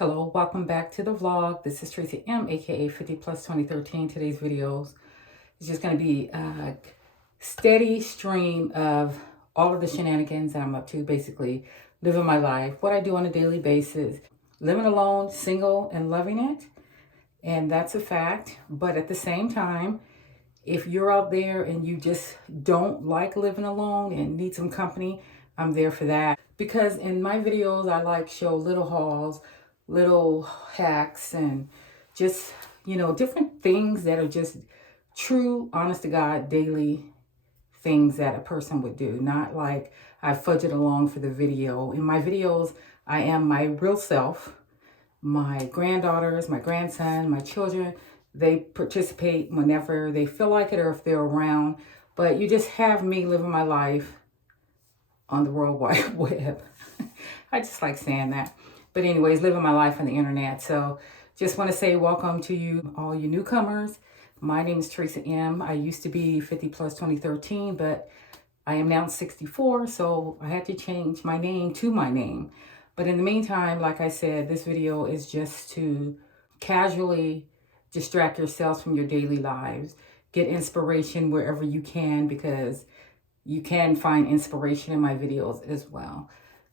Hello, welcome back to the vlog. This is Theresa M, aka 50 plus 2013. Today's videos is just going to be a steady stream of all of the shenanigans that I'm up to, basically living my life, what I do on a daily basis, living alone, single, and loving it. And that's a fact. But at the same time, if you're out there and you just don't like living alone and need some company, I'm there for that. Because in my videos, I like show little hauls, little hacks, and just, different things that are just true, honest to God, daily things that a person would do. Not like I fudge it along for the video. In my videos, I am my real self. My granddaughters, my grandson, my children, they participate whenever they feel like it or if they're around. But you just have me living my life on the World Wide Web. I just like saying that. But anyways, living my life on the internet. So just want to say welcome to you, all you newcomers. My name is Theresa M. I used to be 50 plus 2013, but I am now 64, so I had to change my name to my name. But in the meantime, like I said, this video is just to casually distract yourselves from your daily lives. Get inspiration wherever you can, because you can find inspiration in my videos as well.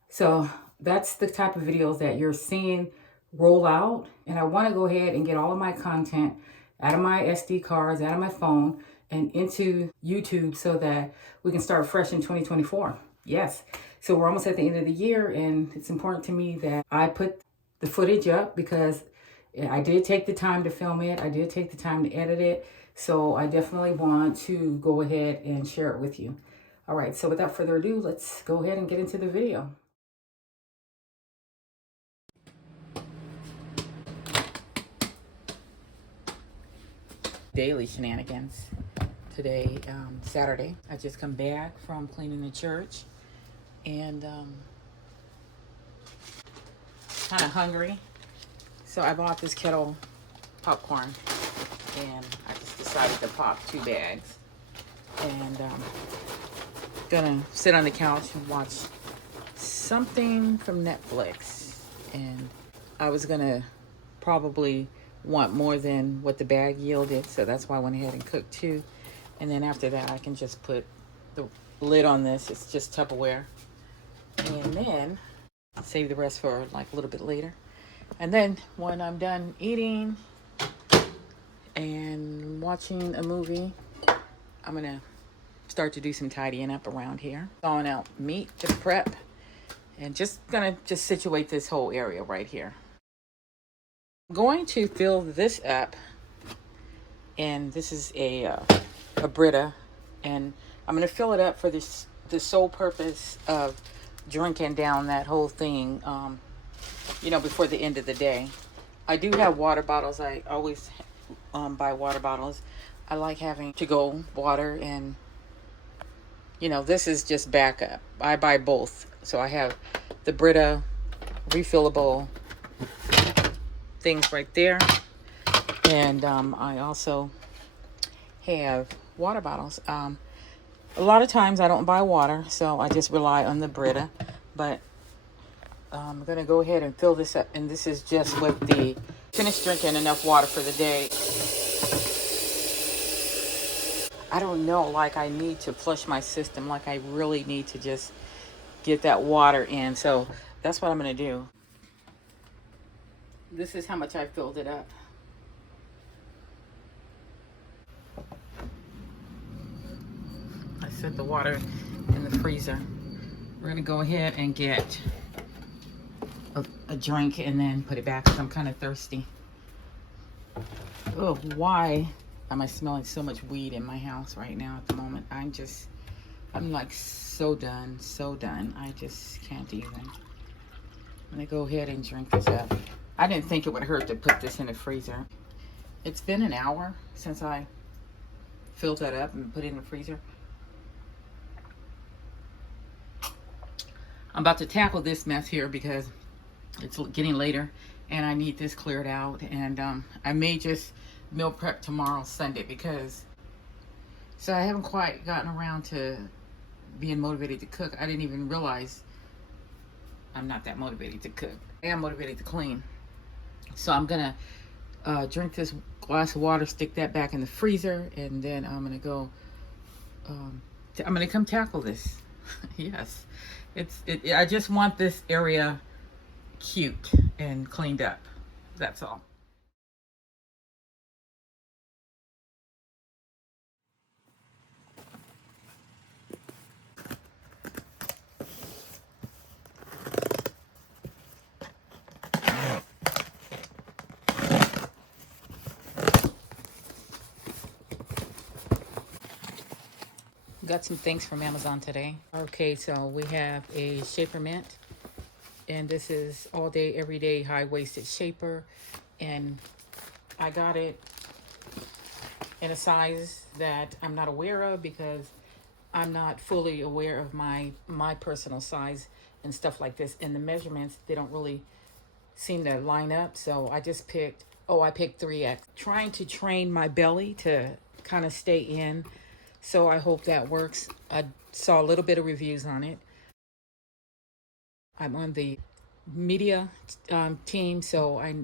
So that's the type of videos that you're seeing roll out. And I want to go ahead and get all of my content out of my SD cards, out of my phone, and into YouTube so that we can start fresh in 2024. Yes. So we're almost at the end of the year, and it's important to me that I put the footage up because I did take the time to film it. I did take the time to edit it. So I definitely want to go ahead and share it with you. All right. So without further ado, let's go ahead and get into the video. Daily shenanigans. Today, Saturday, I just come back from cleaning the church and kind of hungry. So I bought this kettle popcorn and I just decided to pop 2 bags. And gonna sit on the couch and watch something from Netflix. And I was gonna probably want more than what the bag yielded, so that's why I went ahead and cooked 2. And then after that, I can just put the lid on this. It's just Tupperware. And then save the rest for like a little bit later. And then when I'm done eating and watching a movie, I'm gonna start to do some tidying up around here. Thawing out meat to prep and just gonna situate this whole area right here. I'm going to fill this up, and this is a Brita, and I'm gonna fill it up for the sole purpose of drinking down that whole thing, before the end of the day. I do have water bottles. I always buy water bottles. I like having to-go water, and this is just backup. I buy both. So I have the Brita refillable things right there. And I also have water bottles. A lot of times I don't buy water, so I just rely on the Brita. But I'm going to go ahead and fill this up. And this is just with the finished drinking enough water for the day. I don't know, like I need to flush my system. Like I really need to just get that water in. So that's what I'm going to do. This is how much I filled it up. I set the water in the freezer. We're going to go ahead and get a drink and then put it back because I'm kind of thirsty. Oh, why am I smelling so much weed in my house right now at the moment? I'm like so done. I just can't even. I'm going to go ahead and drink this up. I didn't think it would hurt to put this in the freezer. It's been an hour since I filled that up and put it in the freezer. I'm about to tackle this mess here because it's getting later and I need this cleared out. And I may just meal prep tomorrow, Sunday, so I haven't quite gotten around to being motivated to cook. I didn't even realize I'm not that motivated to cook. I am motivated to clean. So I'm gonna drink this glass of water, stick that back in the freezer, and then I'm gonna go. I'm gonna come tackle this. Yes, I just want this area cute and cleaned up. That's all. Got some things from Amazon today. Okay, so we have a shaper mint, and this is all day, everyday high-waisted shaper, and I got it in a size that I'm not aware of because I'm not fully aware of my personal size and stuff like this, and the measurements, they don't really seem to line up. So I just picked, I picked 3X, trying to train my belly to kind of stay in. So I hope that works. I saw a little bit of reviews on it. I'm on the media team, so I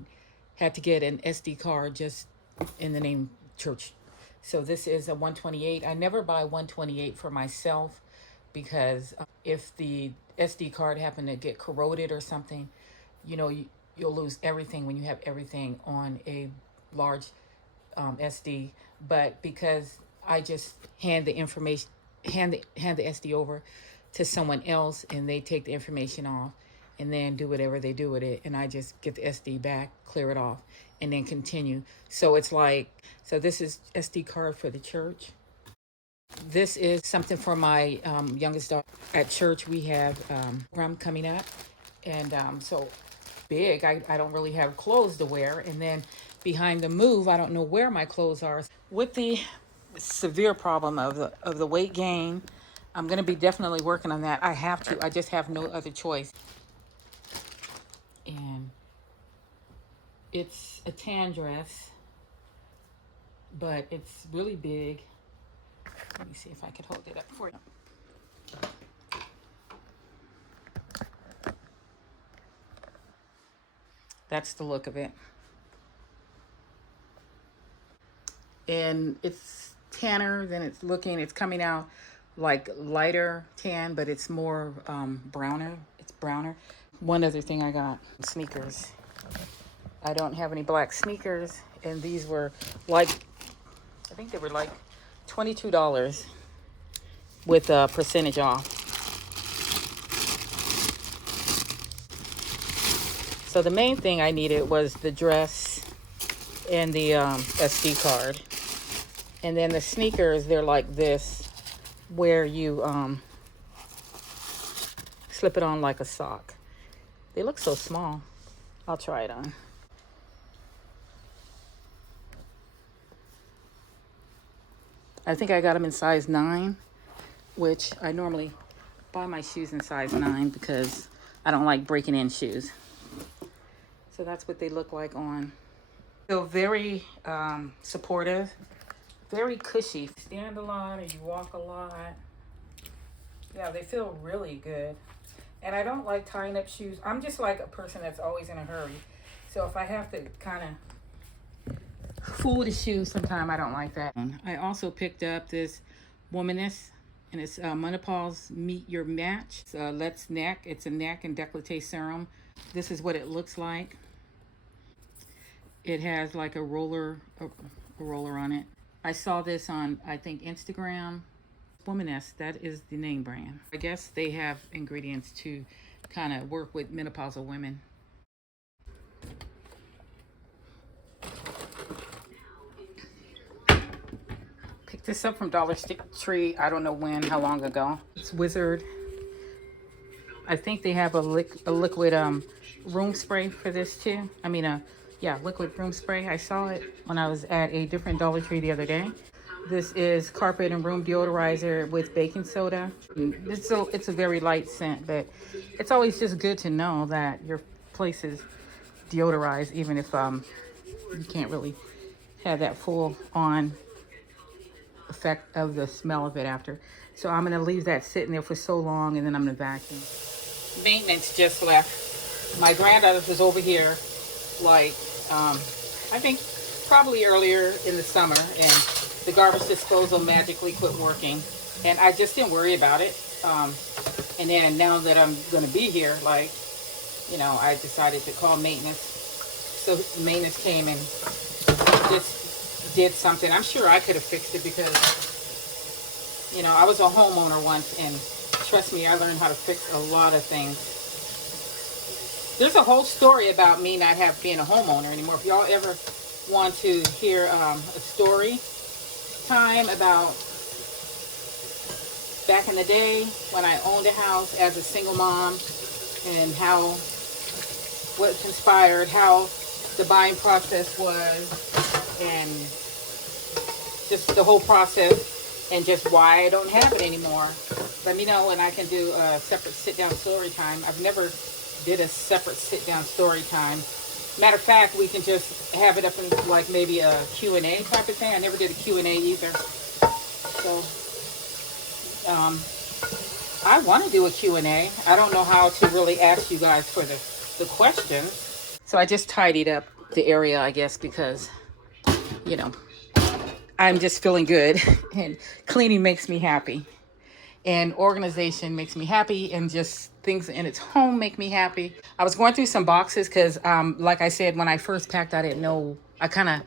had to get an SD card just in the name church. So this is a 128. I never buy 128 for myself because if the SD card happened to get corroded or something, you'll lose everything when you have everything on a large SD. But because I just hand the information, hand the SD over to someone else, and they take the information off, and then do whatever they do with it, and I just get the SD back, clear it off, and then continue. So it's like, so this is SD card for the church. This is something for my youngest daughter. At church, we have program coming up, and so big, I don't really have clothes to wear. And then behind the move, I don't know where my clothes are. With the severe problem of the weight gain, I'm going to be definitely working on that. I have to. I just have no other choice. And it's a tan dress, but it's really big. Let me see if I can hold it up for you. That's the look of it. And it's tanner than it's looking. It's coming out like lighter tan, but it's more browner. It's browner. One other thing I got, sneakers. I don't have any black sneakers, and these were like, I think they were like $22 with a percentage off. So the main thing I needed was the dress and the SD card. And then the sneakers, they're like this, where you slip it on like a sock. They look so small. I'll try it on. I think I got them in size 9, which I normally buy my shoes in size 9 because I don't like breaking in shoes. So that's what they look like on. Feel very supportive, very cushy. Stand a lot and you walk a lot. Yeah, they feel really good. And I don't like tying up shoes. I'm just like a person that's always in a hurry. So if I have to kind of fool the shoes sometime, I don't like that. I also picked up this Womaness, and it's Menopause Meet Your Match. It's Let's Neck. It's a neck and décolleté serum. This is what it looks like. It has like a roller on it. I saw this on, I think, Instagram. Womaness, that is the name brand. I guess they have ingredients to kind of work with menopausal women. Picked this up from Dollar Tree. I don't know when, how long ago. It's Wizard. I think they have a liquid room spray for this too. I mean, yeah, liquid room spray. I saw it when I was at a different Dollar Tree the other day. This is carpet and room deodorizer with baking soda. It's a very light scent, but it's always just good to know that your place is deodorized, even if you can't really have that full on effect of the smell of it after. So I'm gonna leave that sitting there for so long, and then I'm gonna vacuum. Maintenance just left. My granddaughter was over here like I think probably earlier in the summer, and the garbage disposal magically quit working, and I just didn't worry about it. And then now that I'm going to be here, like, I decided to call maintenance. So maintenance came and just did something. I'm sure I could have fixed it because, I was a homeowner once, and trust me, I learned how to fix a lot of things. There's a whole story about me not being a homeowner anymore. If y'all ever want to hear a story time about back in the day when I owned a house as a single mom, and what conspired, how the buying process was, and just the whole process, and just why I don't have it anymore, let me know, and I can do a separate sit-down story time. I've never did a separate sit-down story time. Matter of fact, we can just have it up in like maybe a Q&A type of thing. I never did a Q&A either. So I want to do a Q&A. I don't know how to really ask you guys for the questions. So I just tidied up the area, I guess, because, I'm just feeling good, and cleaning makes me happy, and organization makes me happy, and just things in its home make me happy. I was going through some boxes because, like I said, when I first packed, I didn't know. I kind of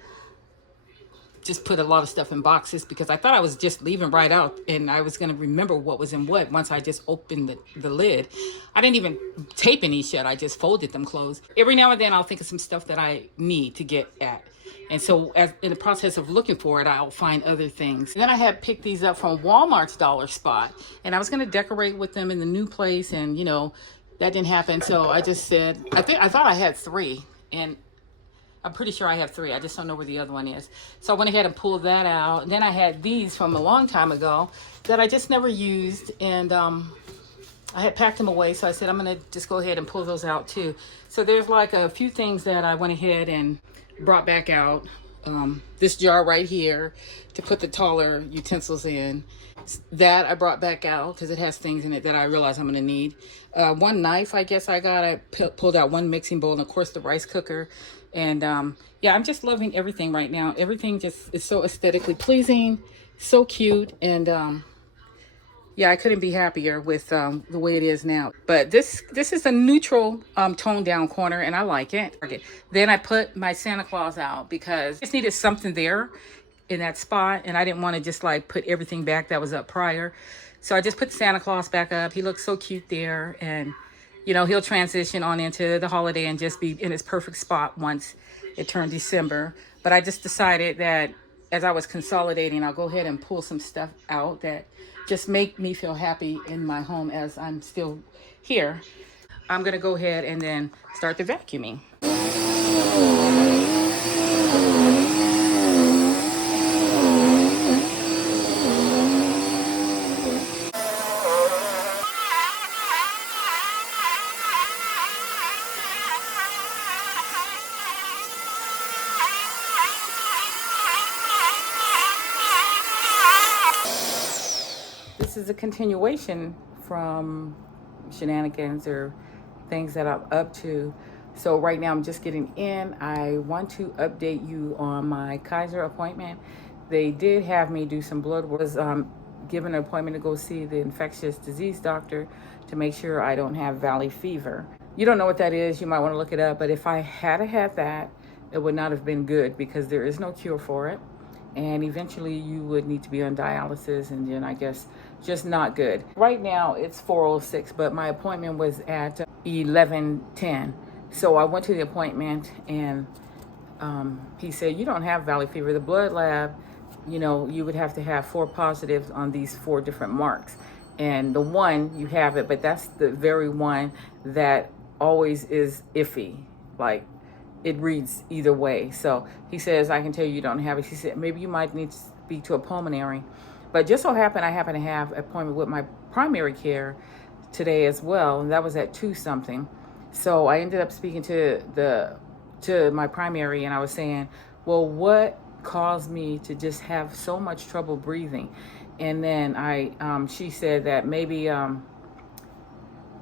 just put a lot of stuff in boxes because I thought I was just leaving right out, and I was going to remember what was in what once I just opened the lid. I didn't even tape any shut. I just folded them closed. Every now and then I'll think of some stuff that I need to get at. And so in the process of looking for it, I'll find other things. And then I had picked these up from Walmart's dollar spot, and I was going to decorate with them in the new place, and that didn't happen. So I just said, I thought I had 3, and I'm pretty sure I have 3. I just don't know where the other one is. So I went ahead and pulled that out. And then I had these from a long time ago that I just never used. And I had packed them away. So I said, I'm going to just go ahead and pull those out too. So there's like a few things that I went ahead and brought back out. This jar right here to put the taller utensils in. That I brought back out because it has things in it that I realize I'm going to need. One knife, I guess I pulled out one mixing bowl, and of course the rice cooker. And yeah, I'm just loving everything right now. Everything just is so aesthetically pleasing, so cute, and yeah, I couldn't be happier with the way it is now. But this is a neutral toned down corner, and I like it. Okay. Then I put my Santa Claus out because I just needed something there in that spot, and I didn't want to just like put everything back that was up prior. So I just put Santa Claus back up. He looks so cute there, and he'll transition on into the holiday and just be in his perfect spot once it turned December. But I just decided that as I was consolidating, I'll go ahead and pull some stuff out that just make me feel happy in my home as I'm still here. I'm going to go ahead and then start the vacuuming. This is a continuation from shenanigans or things that I'm up to. So right now I'm just getting in. I want to update you on my Kaiser appointment. They did have me do some blood work. I was given an appointment to go see the infectious disease doctor to make sure I don't have valley fever. You don't know what that is, you might want to look it up, but if I had that, it would not have been good because there is no cure for it. And eventually you would need to be on dialysis, and then I guess just not good. Right now it's 4:06, but my appointment was at 11:10. So I went to the appointment, and he said, you don't have valley fever. The blood lab, you would have to have 4 positives on these 4 different marks. And the one, you have it, but that's the very one that always is iffy. Like, it reads either way. So he says, I can tell you don't have it. He said, maybe you might need to speak to a pulmonary. But just so happened, I happen to have an appointment with my primary care today as well. And that was at 2 something. So I ended up speaking to my primary, and I was saying, well, what caused me to just have so much trouble breathing? And then she said that maybe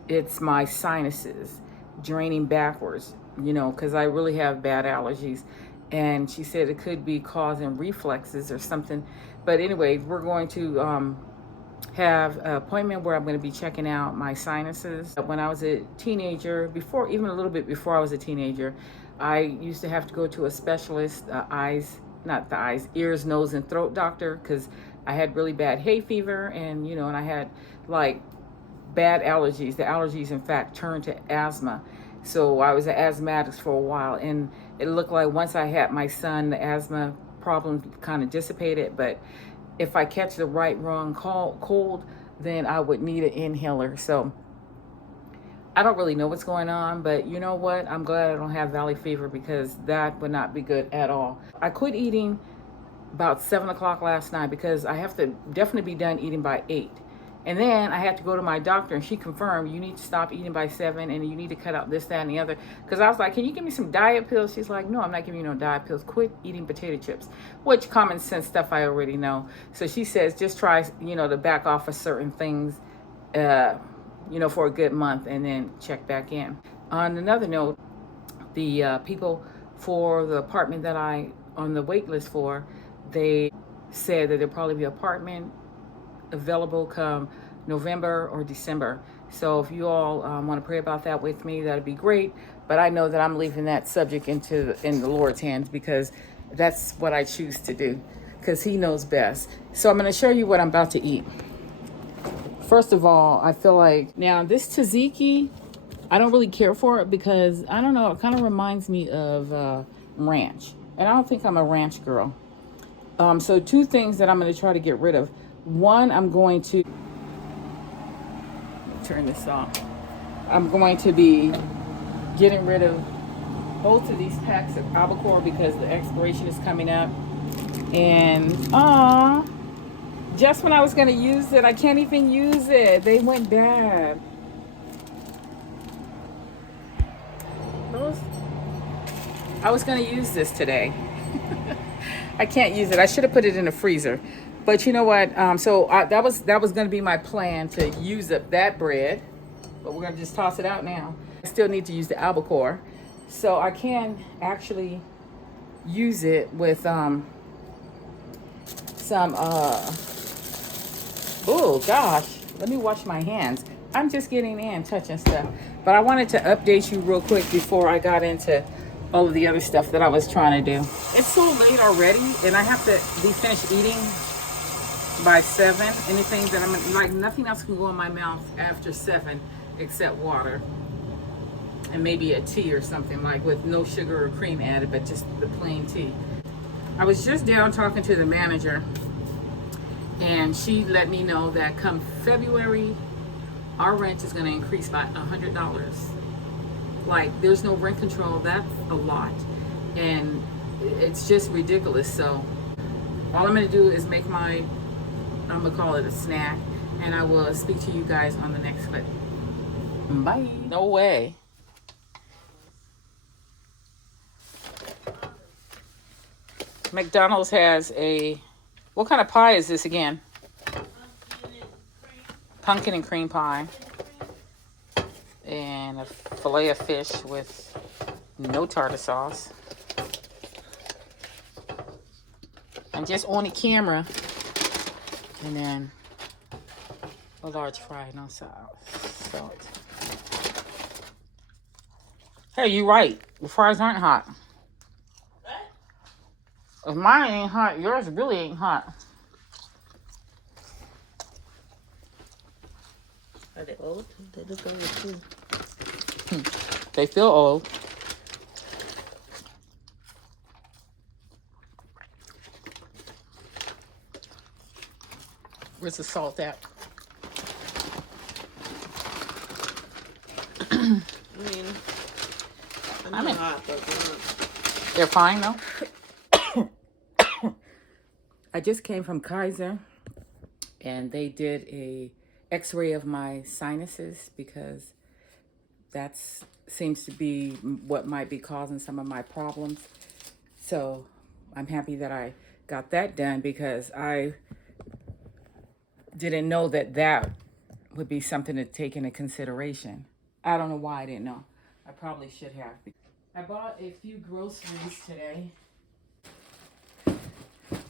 it's my sinuses draining backwards. you know, because I really have bad allergies. And she said it could be causing reflexes or something. But anyway, we're going to have an appointment where I'm going to be checking out my sinuses. When I was a teenager, before, even a little bit before I was a teenager, I used to have to go to a specialist, ears, nose, and throat doctor, because I had really bad hay fever, and you know, and I had like bad allergies. The allergies, in fact, turned to asthma. So I was an asthmatic for a while, and it looked like once I had my son, the asthma problem kind of dissipated. But if I catch the wrong cold, then I would need an inhaler. So I don't really know what's going on, but you know what? I'm glad I don't have valley fever, because that would not be good at all. I quit eating about 7 o'clock last night because I have to definitely be done eating by 8. And then I had to go to my doctor, and she confirmed you need to stop eating by 7, and you need to cut out this, that, and the other. Because I was like, can you give me some diet pills? She's like, no, I'm not giving you no diet pills. Quit eating potato chips, which common sense stuff I already know. So she says just try, you know, to back off of certain things, you know, for a good month, and then check back in. On another note, the people for the apartment that I on the wait list for, they said that there'll probably be an apartment available come November or December. So if you all want to pray about that with me, that'd be great. But I know that I'm leaving that subject in the Lord's hands, because that's what I choose to do, because He knows best. So I'm going to show you what I'm about to eat. First of all, I feel like now this tzatziki, I don't really care for it, because I don't know, it kind of reminds me of ranch, and I don't think I'm a ranch girl. So 2 things that I'm going to try to get rid of. One, I'm going to turn this off. I'm going to be getting rid of both of these packs of albacore, because the expiration is coming up. And just when I was going to use it, I can't even use it. They went bad. I was going to use this today. I can't use it. I should have put it in the freezer. But you know what? That was going to be my plan, to use up that bread. But we're going to just toss it out now. I still need to use the albacore. So I can actually use it with some oh gosh, let me wash my hands. I'm just getting in, touching stuff. But I wanted to update you real quick before I got into all of the other stuff that I was trying to do. It's so late already, and I have to be finished eating by 7. Anything that I'm like, nothing else can go in my mouth after 7 except water, and maybe a tea or something, like with no sugar or cream added, but just the plain tea. I was just down talking to the manager, and she let me know that come February, our rent is going to increase by $100. Like, there's no rent control. That's a lot, and it's just ridiculous. So all I'm going to do is make I'm going to call it a snack, and I will speak to you guys on the next clip. Bye. No way. McDonald's has what kind of pie is this again? Pumpkin and cream pie. And a fillet of fish with no tartar sauce. And just on the camera. And then a large fry, no salt. Hey, you right. The fries aren't hot. If mine ain't hot, yours really ain't hot. Are they old? They look old too. They feel old. Where's the salt at? I mean, I'm not hot, but they're fine though. I just came from Kaiser, and they did a x-ray of my sinuses, because that seems to be what might be causing some of my problems. So I'm happy that I got that done, because I didn't know that would be something to take into consideration. I don't know why I didn't know. I probably should have. I bought a few groceries today.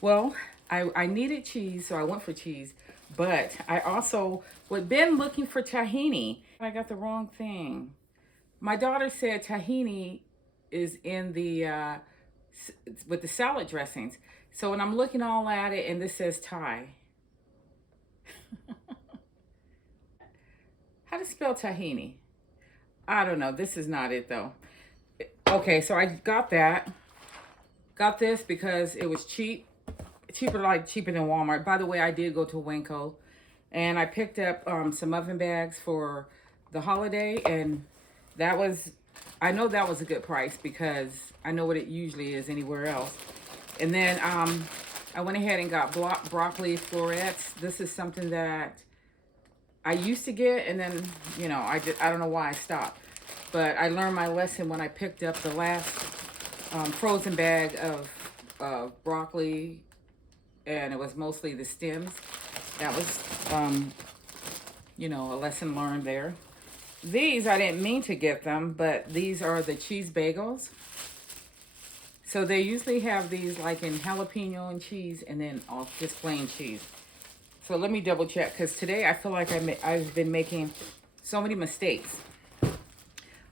Well, I needed cheese, so I went for cheese. But I also would been looking for tahini. I got the wrong thing. My daughter said tahini is in the with the salad dressings. So when I'm looking all at it, and this says Thai. How to spell tahini? I don't know. This is not it though. Okay, so I got that. Got this because it was cheap. Cheaper than Walmart. By the way, I did go to Winco, and I picked up some oven bags for the holiday, and that was, I know that was a good price because I know what it usually is anywhere else. And then I went ahead and got broccoli florets. This is something that I used to get, and then, you know, I don't know why I stopped. But I learned my lesson when I picked up the last frozen bag of broccoli, and it was mostly the stems. That was, you know, a lesson learned there. These, I didn't mean to get them, but these are the cheese bagels. So they usually have these like in jalapeno and cheese, and then just plain cheese. So let me double check, because today I feel like I've been making so many mistakes.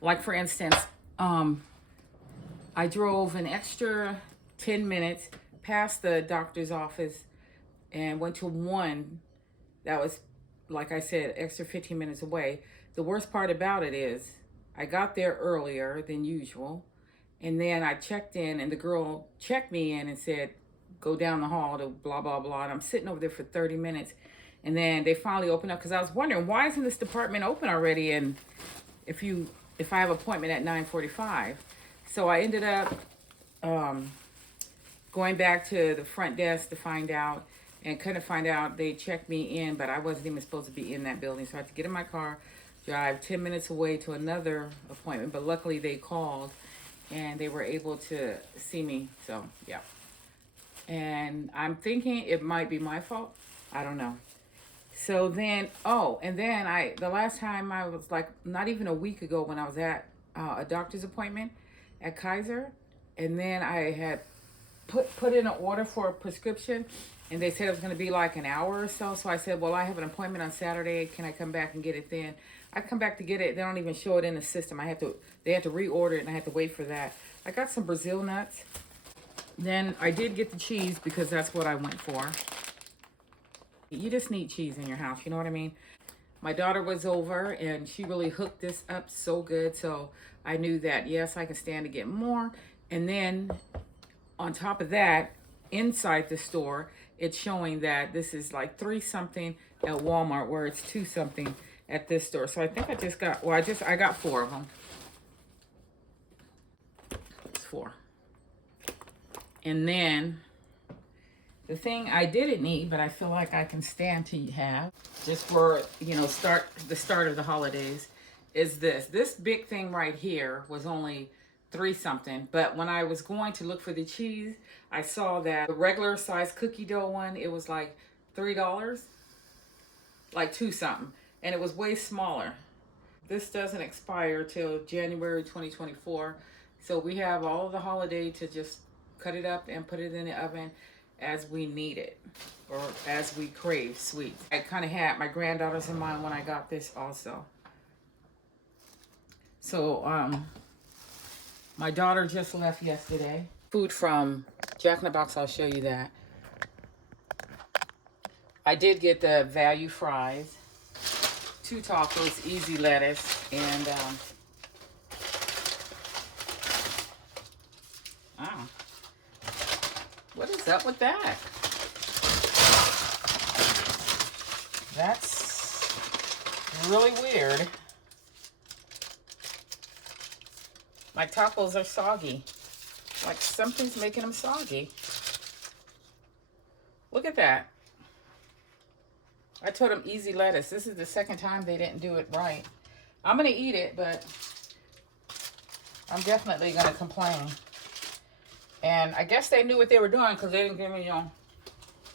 Like for instance, I drove an extra 10 minutes past the doctor's office and went to one that was, like I said, extra 15 minutes away. The worst part about it is I got there earlier than usual, and then I checked in, and the girl checked me in and said, go down the hall to blah, blah, blah. And I'm sitting over there for 30 minutes. And then they finally opened up, because I was wondering, why isn't this department open already? And if I have an appointment at 9:45. So I ended up going back to the front desk to find out, and couldn't find out. They checked me in, but I wasn't even supposed to be in that building. So I had to get in my car, drive 10 minutes away to another appointment. But luckily they called, and they were able to see me. So, yeah. And I'm thinking it might be my fault. I don't know. So then, the last time I was like, not even a week ago, when I was at a doctor's appointment at Kaiser, and then I had put in an order for a prescription, and they said it was going to be like an hour or so. So I said, well, I have an appointment on Saturday. Can I come back and get it then? I come back to get it. They don't even show it in the system. They have to reorder it, and I have to wait for that. I got some Brazil nuts. Then I did get the cheese because that's what I went for. You just need cheese in your house, you know what I mean? My daughter was over, and she really hooked this up so good. So I knew that, yes, I can stand to get more. And then on top of that, inside the store, it's showing that this is like 3 something at Walmart, where it's 2 something at this store. So I think I just got, well, I got 4 of them. It's 4. And then the thing I didn't need, but I feel like I can stand to have, just for, you know, the start of the holidays, is this. This big thing right here was only 3 something. But when I was going to look for the cheese, I saw that the regular size cookie dough one, it was like $3, like 2 something. And it was way smaller. This doesn't expire till January 2024. So we have all of the holiday to just cut it up and put it in the oven as we need it, or as we crave sweets. I kind of had my granddaughters in mind when I got this also. So my daughter just left yesterday. Food from Jack in the Box, I'll show you that. I did get the value fries, 2 tacos, easy lettuce, and what is up with that? That's really weird. My tacos are soggy. Like something's making them soggy. Look at that. I told them easy lettuce. This is the second time they didn't do it right. I'm going to eat it, but I'm definitely going to complain. And I guess they knew what they were doing, because they didn't give me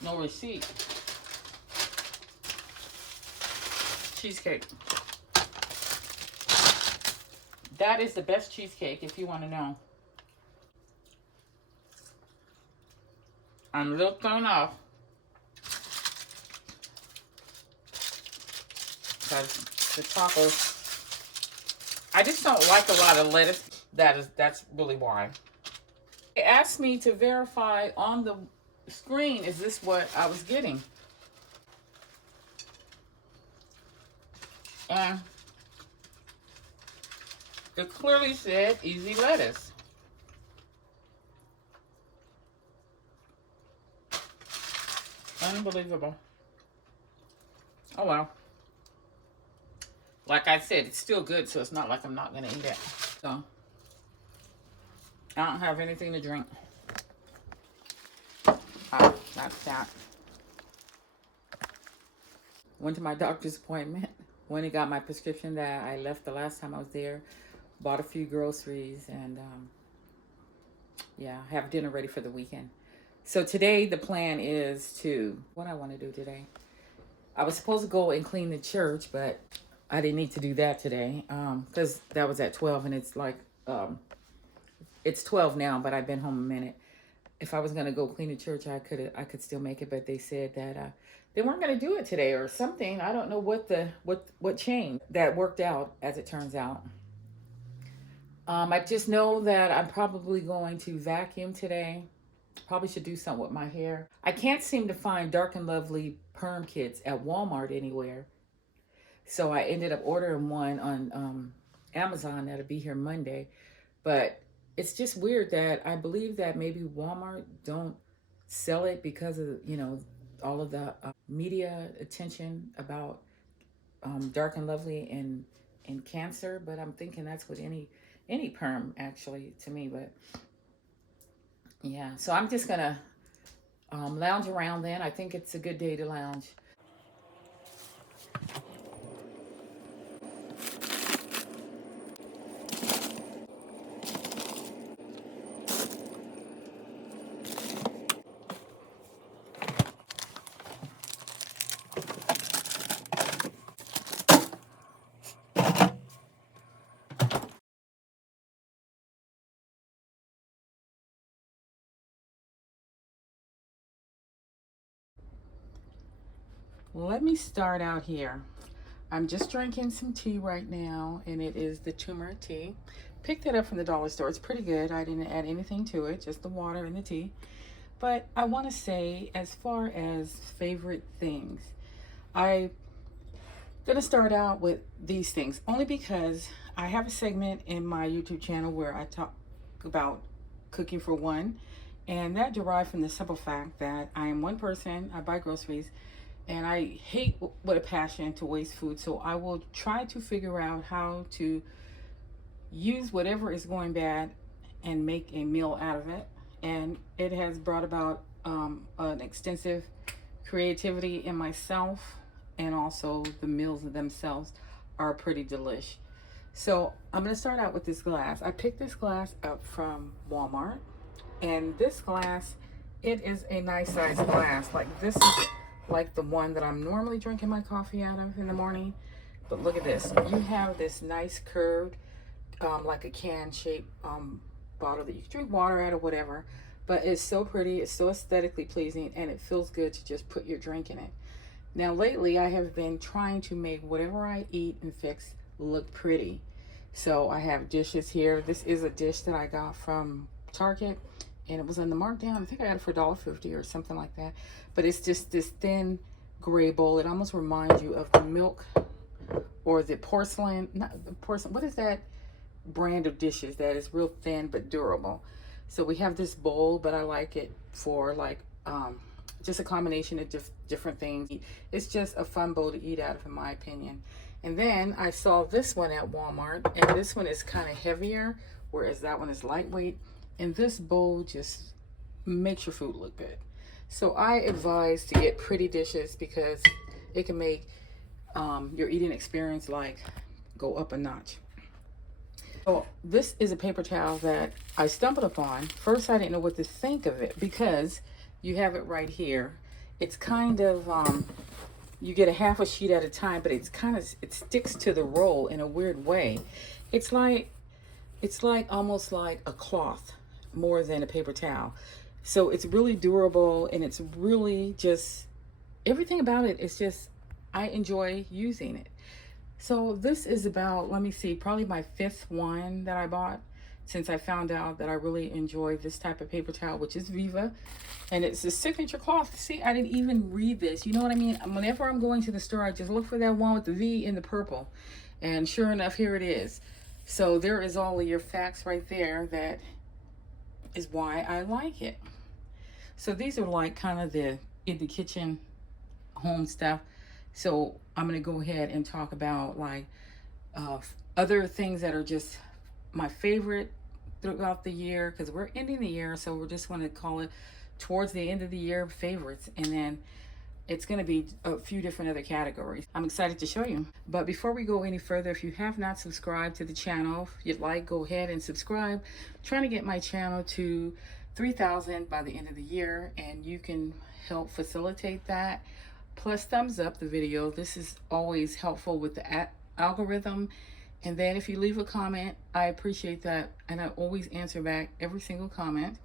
no receipt. Cheesecake. That is the best cheesecake if you want to know. I'm a little thrown off because the tacos, I just don't like a lot of lettuce. That's really why. It asked me to verify on the screen, is this what I was getting? And it clearly said easy lettuce. Unbelievable. Oh well. Like I said, it's still good, so it's not like I'm not gonna eat it. So I don't have anything to drink. That's that. Went to my doctor's appointment. When he got my prescription that I left the last time I was there. Bought a few groceries and yeah, have dinner ready for the weekend. So today the plan is to, what I want to do today. I was supposed to go and clean the church, but I didn't need to do that today because that was at 12 and it's like, it's 12 now, but I've been home a minute. If I was going to go clean the church, I could still make it, but they said that they weren't going to do it today or something. I don't know what changed. That worked out as it turns out. I just know that I'm probably going to vacuum today. Probably should do something with my hair. I can't seem to find Dark and Lovely perm kits at Walmart anywhere. So I ended up ordering one on Amazon that'll be here Monday. But it's just weird that I believe that maybe Walmart don't sell it because of, all of the media attention about Dark and Lovely and cancer. But I'm thinking that's what any perm actually to me. But yeah, so I'm just gonna lounge around then. I think it's a good day to lounge. Let me start out here. I'm just drinking some tea right now, and it is the turmeric tea. Picked it up from the dollar store. It's pretty good. I didn't add anything to it, just the water and the tea. But I want to say, as far as favorite things, I'm going to start out with these things, only because I have a segment in my YouTube channel where I talk about cooking for one, and that derived from the simple fact that I am one person, I buy groceries, and I hate with a passion to waste food. So I will try to figure out how to use whatever is going bad and make a meal out of it. And it has brought about an extensive creativity in myself, and also the meals themselves are pretty delish. So I'm going to start out with this glass. I picked this glass up from Walmart, and this glass, it is a nice size glass. Like this is like the one that I'm normally drinking my coffee out of in the morning. But look at this. You have this nice curved, like a can shaped bottle that you can drink water out or whatever. But it's so pretty, it's so aesthetically pleasing, and it feels good to just put your drink in it. Now lately I have been trying to make whatever I eat and fix look pretty. So I have dishes here. This is a dish that I got from Target, and it was on the markdown. I think I got it for $1.50 or something like that. But it's just this thin gray bowl. It almost reminds you of the milk or the porcelain, not the porcelain, what is that brand of dishes that is real thin but durable? So we have this bowl, but I like it for like just a combination of different things. It's just a fun bowl to eat out of, in my opinion. And then I saw this one at Walmart, and this one is kind of heavier, whereas that one is lightweight. And this bowl just makes your food look good. So I advise to get pretty dishes because it can make your eating experience like go up a notch. So this is a paper towel that I stumbled upon. First, I didn't know what to think of it because you have it right here. It's kind of, you get a half a sheet at a time, but it sticks to the roll in a weird way. It's like It's like almost like a cloth more than a paper towel. So it's really durable, and it's really just everything about it is just, I enjoy using it. So this is about, let me see, probably my fifth one that I bought since I found out that I really enjoy this type of paper towel, which is Viva. And it's a signature cloth. See, I didn't even read this. You know what I mean? Whenever I'm going to the store, I just look for that one with the V in the purple. And sure enough, here it is. So there is all of your facts right there. That is why I like it. So these are like kind of the in the kitchen home stuff. So I'm going to go ahead and talk about like uh, other things that are just my favorite throughout the year, because we're ending the year, so we're just going to call it towards the end of the year favorites, and then it's going to be a few different other categories. I'm excited to show you. But before we go any further, if you have not subscribed to the channel, if you'd like, go ahead and subscribe. I'm trying to get my channel to 3,000 by the end of the year, and you can help facilitate that. Plus thumbs up the video. This is always helpful with the algorithm. And then if you leave a comment, I appreciate that, and I always answer back every single comment.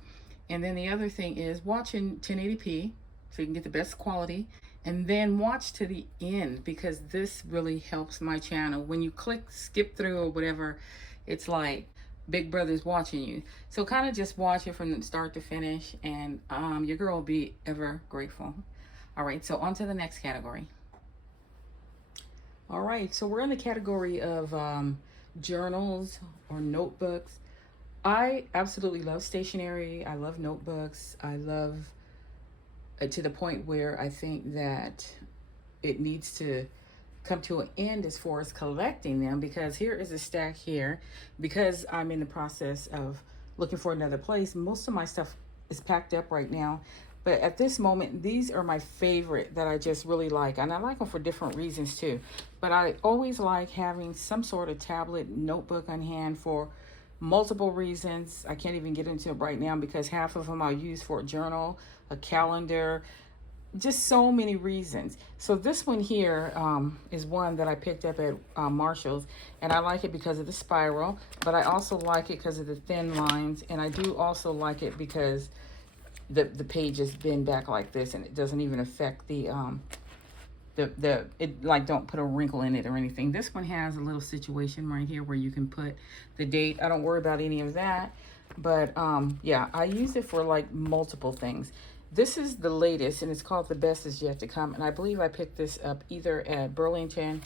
And then the other thing is watching 1080p so you can get the best quality, and then watch to the end, because this really helps my channel. When you click skip through or whatever, it's like Big Brother's watching you. So kind of just watch it from the start to finish, and your girl will be ever grateful. All right, so on to the next category. All right, so we're in the category of journals or notebooks. I absolutely love stationery. I love notebooks. I love to the point where I think that it needs to come to an end as far as collecting them, because here is a stack here. Because I'm in the process of looking for another place, most of my stuff is packed up right now. But at this moment, these are my favorite that I just really like. And I like them for different reasons too. But I always like having some sort of tablet notebook on hand for multiple reasons. I can't even get into it right now, because half of them I'll use for a journal, a calendar, just so many reasons. So this one here is one that I picked up at Marshall's, and I like it because of the spiral, but I also like it because of the thin lines, and I do also like it because the pages bend back like this, and it doesn't even affect the it like don't put a wrinkle in it or anything. This one has a little situation right here where you can put the date. I don't worry about any of that, but yeah, I use it for like multiple things. This is the latest, and it's called The Best Is Yet to Come, and I believe I picked this up either at Burlington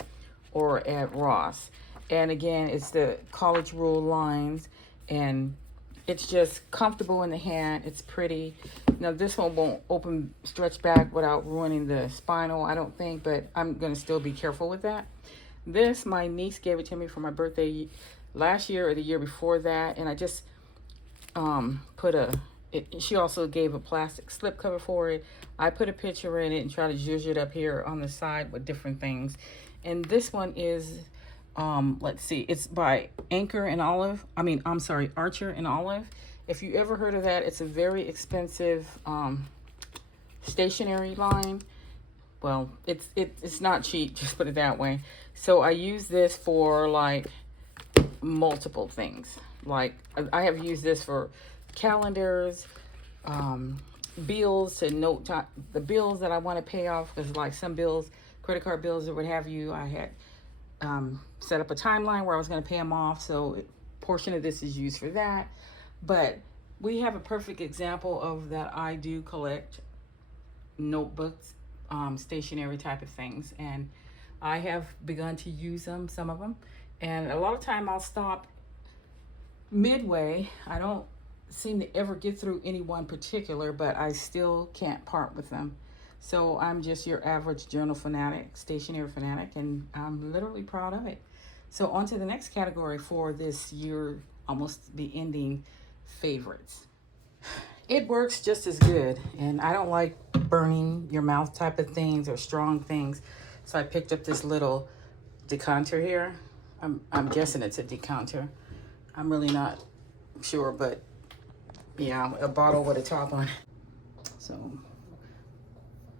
or at Ross. And again, it's the college rule lines, and it's just comfortable in the hand. It's pretty. Now this one won't stretch back without ruining the spinal, I don't think, but I'm gonna still be careful with that. This, my niece gave it to me for my birthday last year or the year before that, and I just she also gave a plastic slip cover for it. I put a picture in it and try to zhuzh it up here on the side with different things. And this one is, let's see, it's by Archer and Olive. If you ever heard of that, it's a very expensive stationery line. Well, it's not cheap, just put it that way. So I use this for like multiple things. Like I have used this for calendars, bills to note the bills that I want to pay off, because like some bills, credit card bills or what have you, I had set up a timeline where I was going to pay them off, so portion of this is used for that. But we have a perfect example of that. I do collect notebooks, stationery type of things, and I have begun to use them, some of them, and a lot of time I'll stop midway. I don't seem to ever get through any one particular, but I still can't part with them. So I'm just your average journal fanatic, stationery fanatic, and I'm literally proud of it. So on to the next category for this year, almost be ending, favorites. It works just as good, and I don't like burning your mouth type of things or strong things. So I picked up this little decanter here. I'm guessing it's a decanter. I'm really not sure, but yeah, a bottle with a top on it. So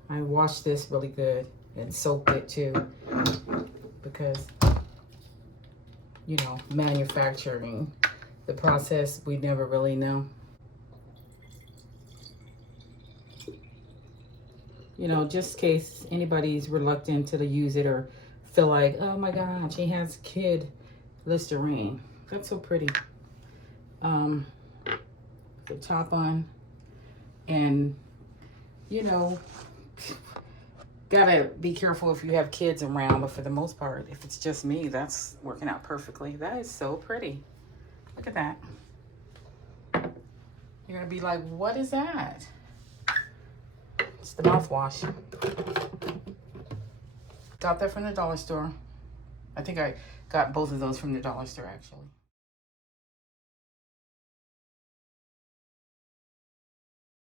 I washed this really good and soaked it too, because, you know, manufacturing the process, we never really know. You know, just in case anybody's reluctant to use it or feel like, oh my God, she has kid Listerine. That's so pretty. The top on, and you know, gotta be careful if you have kids around, but for the most part, if it's just me, that's working out perfectly. That is so pretty. Look at that. You're gonna be like, what is that? It's the mouthwash. Got that from the dollar store. I think I got both of those from the dollar store, actually.